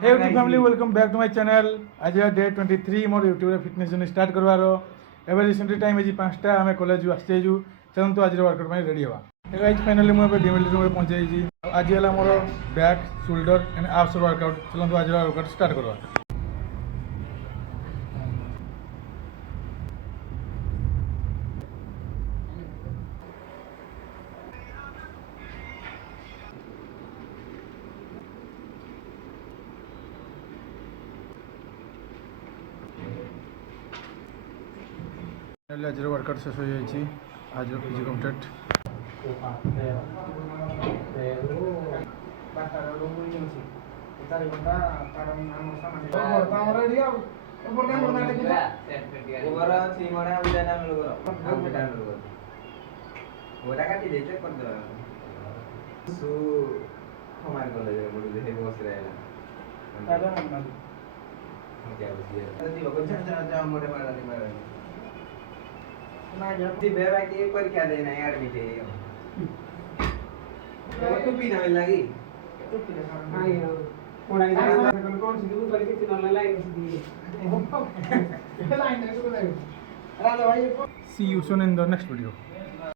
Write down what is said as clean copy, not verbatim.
Hey YouTube family, welcome back to my channel. आज डे 23 मोर YouTube fitness journey start करवार एवं recently time है 5टा आम कॉलेज आसते चलतु आज वर्कआउट में रेडी हवा गाइज फाइनाली मुझे डिमेल रूम पहुंचे आज है मोर back shoulder and arms workout चलतु आज वर्कआउट स्टार्ट करवा आज वर्कआउट शेष हो जाए आज पीजी कम्प्लीट परीक्षा देना यार बेटे तो पीना मिल लगी कौन सी दूर करके तीनों लाइन दी See you soon in the next video.